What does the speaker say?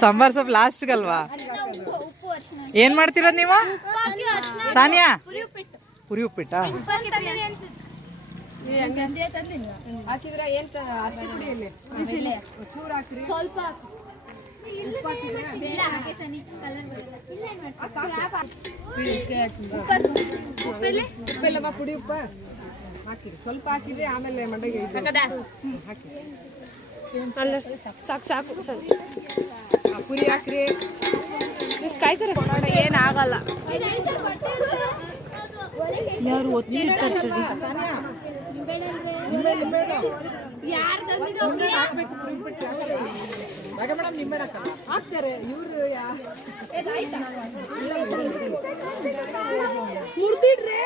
ಸಾಂಬಾರ್ ಸೊಪ್ಪು ಲಾಸ್ಟ್ ಗಲ್ವಾ? ಏನ್ ಮಾಡ್ತಿರೋದ್ ನೀವು ಸಾನಿಯಾ? ಪುರಿ ಉಪ್ಪಿಟ್ಟ ಹಾಕಿದ್ರೆ ಏನ್ ಅಷ್ಟು ಕುಡಿಯಲ್ಲಿ ಚೂರು ಹಾಕ್ರಿ, ಸ್ವಲ್ಪ ಉಪ್ಪೆಲ್ಲಮ್ಮ ಪುಡಿ ಉಪ್ಪ ಹಾಕಿರಿ, ಸ್ವಲ್ಪ ಹಾಕಿದ್ರೆ ಆಮೇಲೆ ಮಂಡಗೆ ಹಾಕಿ ಸಾಕು ಸಾಕು ಪುರಿ ಹಾಕ್ರಿ. ಕಾಯ್ತಾರೆ ಏನಾಗಲ್ಲ. ಯಾರು ಹಾಕ್ತಾರೆ ಇವ್ರು ಮುರ್ದಿಡ್ರೆ